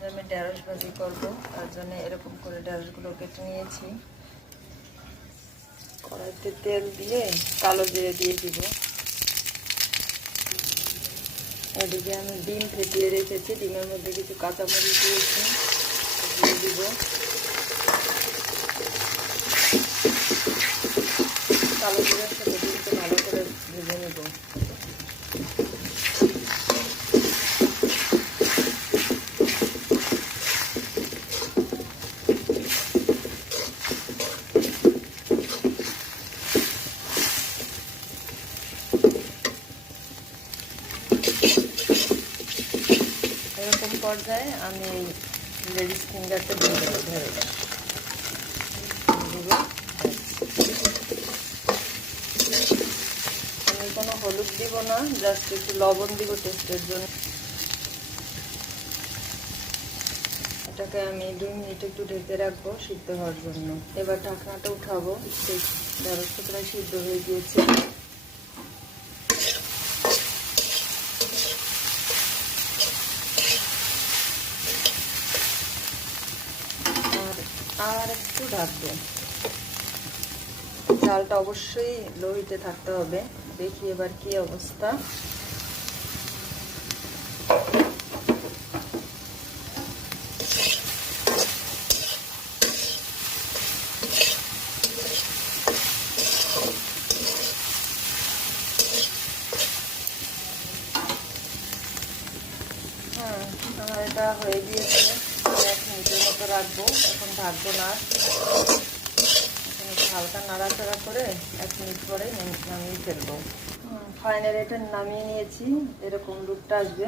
আজ আমি ঢেঁড়স ভাজি করব, তার জন্য এরকম করে ঢেঁড়সগুলো কেটে নিয়েছি। কড়াইতে তেল দিয়ে কালো জিরে দিয়ে দিব। এদিকে আমি ডিম ফেটিয়ে রেখেছি, ডিমের মধ্যে কিছু কাঁচামরিচ দিয়েছি, দিয়ে দিব। কালো জিরার সাথে ডিমকে ভালো করে ভেজে নেব। এরকম পর্যায়ে আমি লেডিস ফিঙ্গারটা দিয়ে দেবো, ধরে দিব। আমি কোনো হলুদ দিব না, জাস্ট একটু লবণ দিব টেস্টের জন্য। এটাকে আমি 2 মিনিট একটু ঢেকে রাখবো সিদ্ধ হওয়ার জন্য। এবার ঢাকনাটা উঠাবো। ঢেঁড়সটা প্রায় সিদ্ধ হয়ে গিয়েছে। আর একটু ঢাকবো। চালটা অবশ্যই লো হিটে থাকতে হবে। দেখি এবার কি অবস্থা। আমার এটা হয়ে গিয়েছে। 1 মিনিটের মতো রাখবো। এখন ঢাকবো না, হালকা নাড়াচাড়া করে 1 মিনিট পরে নামিয়ে ফেলবো। ফাইনালি এটা নামিয়ে নিয়েছি, এরকম লুকটা আসবে।